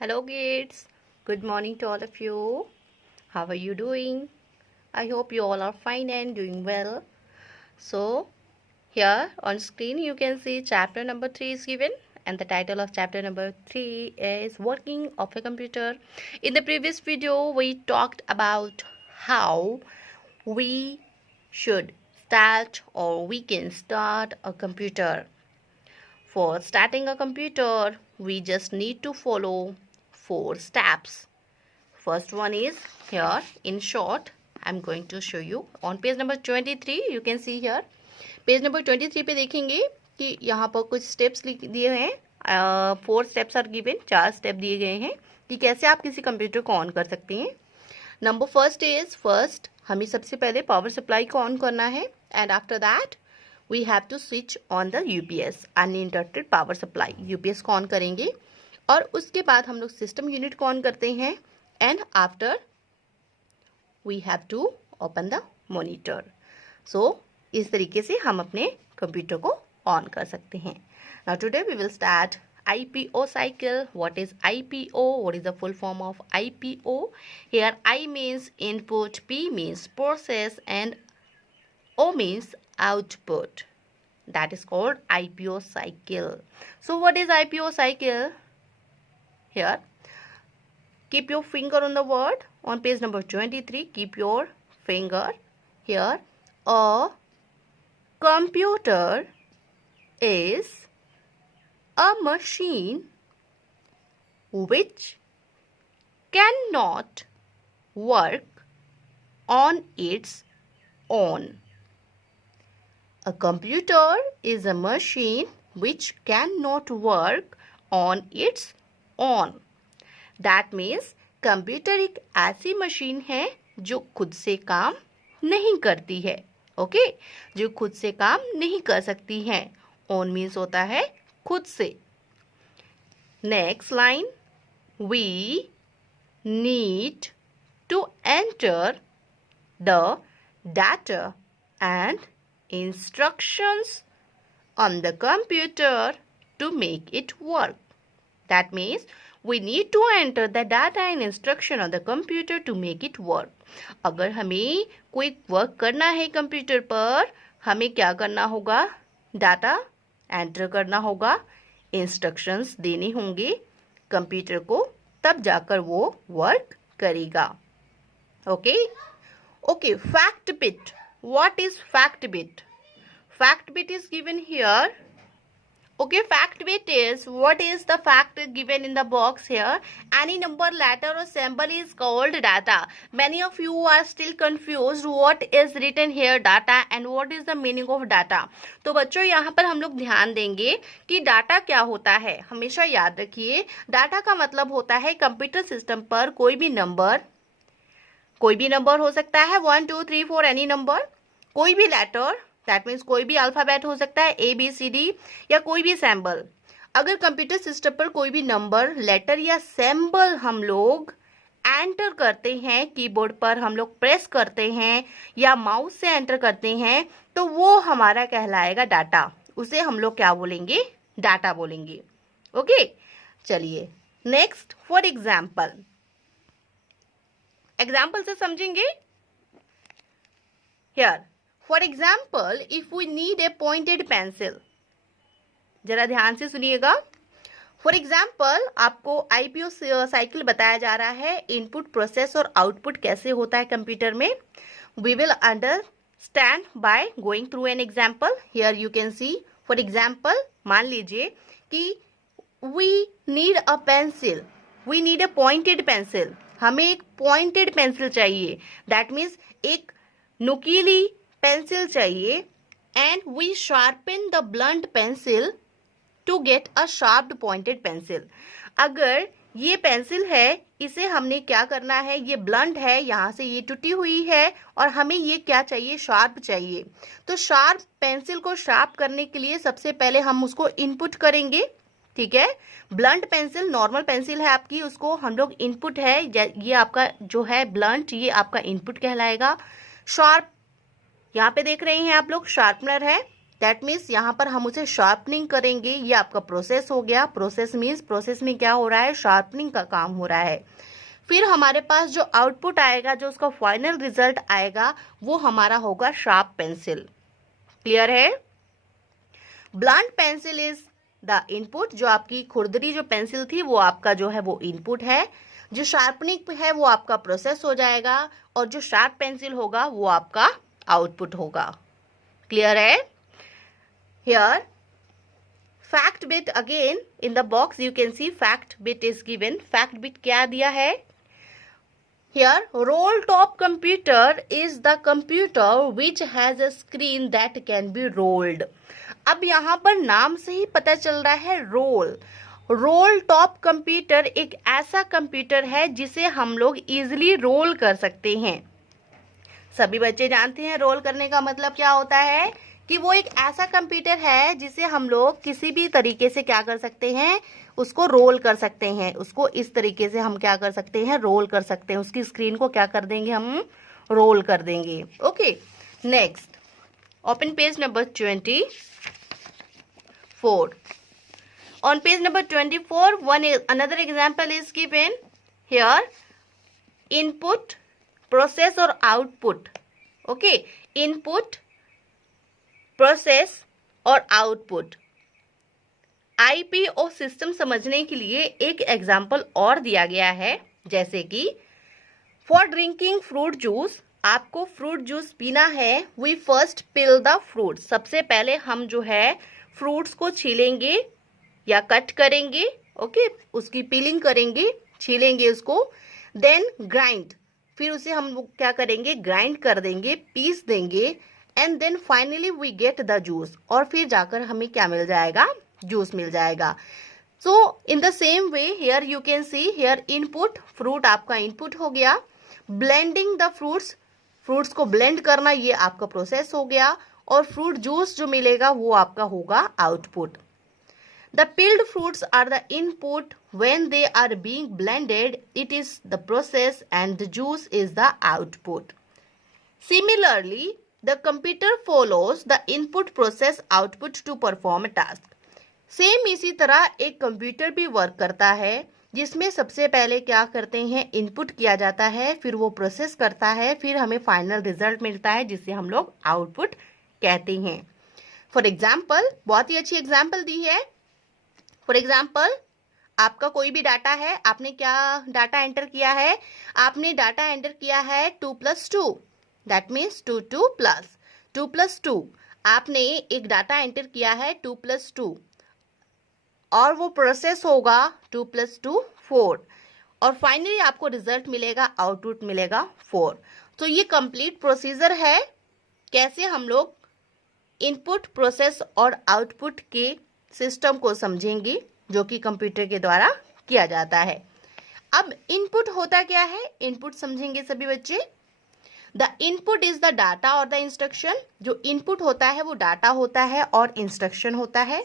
Hello kids, good morning to all of you. How are you doing? I hope you all are fine and doing well. So, here on screen you can see chapter number 3 is given and the title of chapter number 3 is Working of a Computer. In the previous video we talked about how we should start or we can start a computer. For starting a computer, we just need to follow 4 steps. First one is here in short. I'm going to show you on page number 23. You can see here. Page number 23 पे देखेंगे कि यहाँ पर कुछ steps दिए हैं. 4 steps are given. 4 step दिए गए हैं कि कैसे आप किसी कंप्यूटर को ऑन कर सकते हैं. नंबर फर्स्ट हमें सबसे पहले पावर सप्लाई को ऑन करना है and after that we have to switch on the UPS uninterrupted power supply. UPS को ऑन करेंगे और उसके बाद हम लोग सिस्टम यूनिट को ऑन करते हैं and after we have to open the monitor. So इस तरीके से हम अपने कंप्यूटर को ऑन कर सकते हैं. Now today we will start IPO cycle. What is IPO? What is the full form of IPO? Here I means input, P means process and O means output. That is called IPO cycle. So what is IPO cycle? Here, keep your finger on the word on page number 23. Keep your finger here. A computer is a machine which cannot work on its own. A computer is a machine which cannot work on its own. That means computer एक ऐसी machine है जो खुद से काम नहीं करती है. ओके, जो खुद से काम नहीं कर सकती है. ओन मीन्स होता है खुद से. Next line, we need to enter the data and instructions on the computer to make it work. That means we need to enter the data and instruction on the computer to make it work. अगर हमें कोई work करना है computer पर, हमें क्या करना होगा? डाटा एंटर करना होगा, इंस्ट्रक्शंस देने होंगे कंप्यूटर को, तब जाकर वो वर्क करेगा. Okay, fact bit. What is fact bit? Fact bit is given here. Okay, fact bit is what is the fact given in the box here. Any number, letter or symbol is called data. Many of you are still confused what is written here data and what is the meaning of data. तो बच्चों यहाँ पर हम लोग ध्यान देंगे कि data क्या होता है. हमेशा याद रखिए, डाटा का मतलब होता है कंप्यूटर सिस्टम पर कोई भी नंबर हो सकता है, 1 2 3 4 एनी नंबर. कोई भी लेटर, दैट मीन्स कोई भी अल्फाबेट हो सकता है, ABCD, या कोई भी सिंबल. अगर कंप्यूटर सिस्टम पर कोई भी नंबर, लेटर या सिंबल हम लोग एंटर करते हैं, कीबोर्ड पर हम लोग प्रेस करते हैं या माउस से एंटर करते हैं, तो वो हमारा कहलाएगा डाटा. उसे हम लोग क्या बोलेंगे? डाटा बोलेंगे. ओके, चलिए नेक्स्ट. फॉर एग्जाम्पल से समझेंगे. Here for example, if we need a pointed pencil. जरा ध्यान से सुनिएगा. फॉर एग्जाम्पल, आपको IPO साइकिल बताया जा रहा है. इनपुट, प्रोसेस और आउटपुट कैसे होता है कंप्यूटर में. We will understand by going through an example. Here you can see. For example, मान लीजिए कि we need a pencil. We need a pointed pencil. हमें एक पॉइंटेड पेंसिल चाहिए. दैट मीन्स एक नुकीली पेंसिल चाहिए. And we sharpen the blunt pencil to get a sharped pointed pencil. अगर ये पेंसिल है, इसे हमने क्या करना है, ये ब्लंट है, यहाँ से ये टूटी हुई है और हमें ये क्या चाहिए? शार्प चाहिए. तो शार्प पेंसिल को शार्प करने के लिए सबसे पहले हम उसको इनपुट करेंगे. ठीक है, ब्लंट पेंसिल नॉर्मल पेंसिल है आपकी, उसको हम लोग इनपुट है, ये आपका जो है ब्लंट, ये आपका इनपुट कहलाएगा. शार्प, यहाँ पे देख रहे हैं आप लोग, शार्पनर है, दैट मीन्स यहाँ पर हम उसे शार्पनिंग करेंगे, ये आपका प्रोसेस हो गया। प्रोसेस मीन्स प्रोसेस में क्या हो रहा है, शार्पनिंग का काम हो रहा है। फिर हमारे पास जो आउटपुट आएगा, जो उसका फाइनल रिजल्ट आएगा, वो हमारा होगा शार्प पेंसिल। क्लियर है? Blunt pencil is the input, जो आपकी खुरदरी जो पेंसिल थी वो आपका जो है वो इनपुट है। जो शार्पनिंग है वो आपका प्रोसेस हो जाएगा, और जो शार्प पेंसिल होगा वो आपका आउटपुट होगा। क्लियर है? Here fact bit again in the box you can C fact bit is given. Fact bit क्या दिया है? Here, roll top computer is the computer which has a screen that can be rolled. अब यहाँ पर नाम से ही पता चल रहा है रोल टॉप कंप्यूटर एक ऐसा कंप्यूटर है जिसे हम लोग इजिली रोल कर सकते हैं। सभी बच्चे जानते हैं रोल करने का मतलब क्या होता है, कि वो एक ऐसा कंप्यूटर है जिसे हम लोग किसी भी तरीके से क्या कर सकते हैं, उसको रोल कर सकते हैं। उसको इस तरीके से हम क्या कर सकते हैं, रोल कर सकते हैं। उसकी स्क्रीन को क्या कर देंगे, हम रोल कर देंगे। Okay, next open page number 24। On page number 24 another example is given here, input, process और आउटपुट। ओके, इनपुट, प्रोसेस और आउटपुट। आईपीओ सिस्टम समझने के लिए एक एग्जाम्पल और दिया गया है, जैसे कि फॉर ड्रिंकिंग फ्रूट जूस, आपको फ्रूट जूस पीना है। We first peel the fruit, सबसे पहले हम जो है फ्रूट्स को छीलेंगे या कट करेंगे। ओके, उसकी पीलिंग करेंगे, छीलेंगे उसको। देन ग्राइंड, फिर उसे हम क्या करेंगे, ग्राइंड कर देंगे, पीस देंगे। And then finally we get the juice, और फिर जाकर हमें क्या मिल जाएगा, जूस मिल जाएगा। So in the same way here you can see here input, fruit आपका इनपुट हो गया। ब्लेंडिंग द फ्रूट्स, फ्रूट्स को ब्लेंड करना, ये आपका प्रोसेस हो गया। और फ्रूट जूस जो मिलेगा वो आपका होगा output. The peeled fruits are the input, when they are being blended it is the process and the juice is the output. Similarly the computer follows the input process output to perform a task. Same इसी तरह एक computer भी work करता है, जिसमें सबसे पहले क्या करते हैं, इनपुट किया जाता है, फिर वो प्रोसेस करता है, फिर हमें फाइनल रिजल्ट मिलता है जिसे हम लोग आउटपुट कहते हैं। फॉर एग्जाम्पल, बहुत ही अच्छी एग्जाम्पल दी है। फॉर एग्जाम्पल, आपका कोई भी डाटा है, आपने क्या डाटा एंटर किया है, आपने डाटा एंटर किया है 2 + 2, दैट मीन्स 2 + 2। आपने एक डाटा एंटर किया है 2 + 2, और वो प्रोसेस होगा 2 + 2 4, और फाइनली आपको रिजल्ट मिलेगा, आउटपुट मिलेगा 4। तो ये कंप्लीट प्रोसीजर है, कैसे हम लोग इनपुट, प्रोसेस और आउटपुट के सिस्टम को समझेंगे, जो कि कंप्यूटर के द्वारा किया जाता है। अब इनपुट होता क्या है, इनपुट समझेंगे सभी बच्चे। The input is the data और द इंस्ट्रक्शन। जो इनपुट होता है वो डाटा होता है और इंस्ट्रक्शन होता है।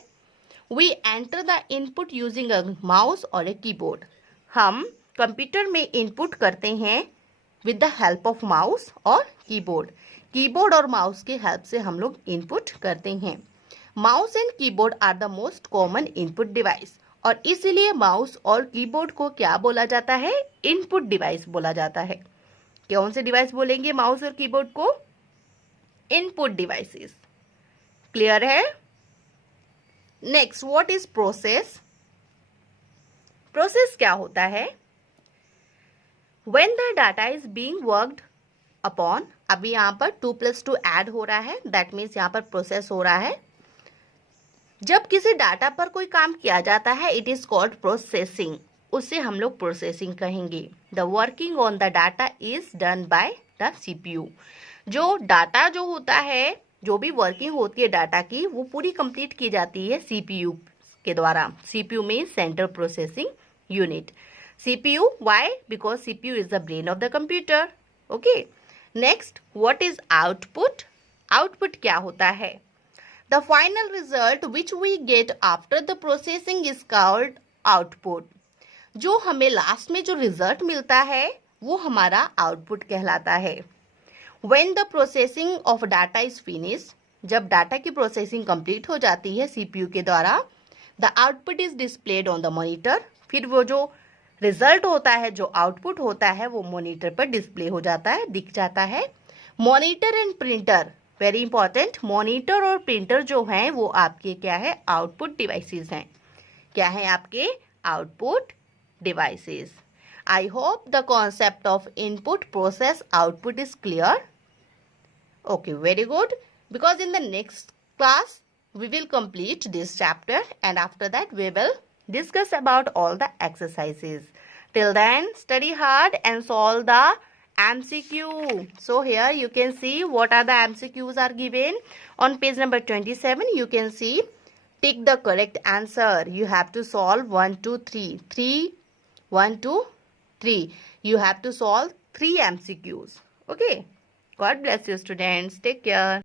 We enter the input using a mouse और ए कीबोर्ड। हम कंप्यूटर में इनपुट करते हैं with the help of mouse और कीबोर्ड। कीबोर्ड और माउस के हेल्प से हम लोग इनपुट करते हैं। Mouse and keyboard are the most common input device, और इसीलिए माउस और कीबोर्ड को क्या बोला जाता है, इनपुट डिवाइस बोला जाता है। कौन से डिवाइस बोलेंगे माउस और कीबोर्ड को, इनपुट डिवाइसेस। क्लियर है? Next, what is process. Process क्या होता है, when the data is being worked upon. अभी यहाँ पर 2 + 2 ऐड हो रहा है, दैट मीन्स यहाँ पर प्रोसेस हो रहा है। जब किसी डाटा पर कोई काम किया जाता है, इट इज कॉल्ड प्रोसेसिंग, उसे हम लोग प्रोसेसिंग कहेंगे। The working on the data is done by the CPU. जो डाटा जो होता है, जो भी वर्किंग होती है डाटा की, वो पूरी कंप्लीट की जाती है सीपीयू के द्वारा। सीपीयू में central processing unit. CPU, why, because CPU is the brain of the computer. Okay, next, what is output. Output क्या होता है, the final result which we get after the processing is called output. जो हमें last में जो result मिलता है वो हमारा आउटपुट कहलाता है। When the processing of data is finished, जब डाटा की प्रोसेसिंग कंप्लीट हो जाती है सीपीयू के द्वारा, the output is displayed on the monitor. फिर वो जो रिजल्ट होता है, जो आउटपुट होता है, वो मॉनिटर पर डिस्प्ले हो जाता है, दिख जाता है। Monitor and printer, very important, monitor और प्रिंटर जो हैं वो आपके क्या है, आउटपुट डिवाइसेस हैं। क्या है आपके output devices. I hope the concept of input process output is clear. Okay, very good. Because in the next class, we will complete this chapter, and after that, we will discuss about all the exercises. Till then, study hard and solve the MCQ. So here you can see what are the MCQs are given. On page number 27, you can see take the correct answer. You have to solve 1, 2, 3. 3, 1, 2, 3. You have to solve 3 MCQs. Okay. God bless you, students. Take care.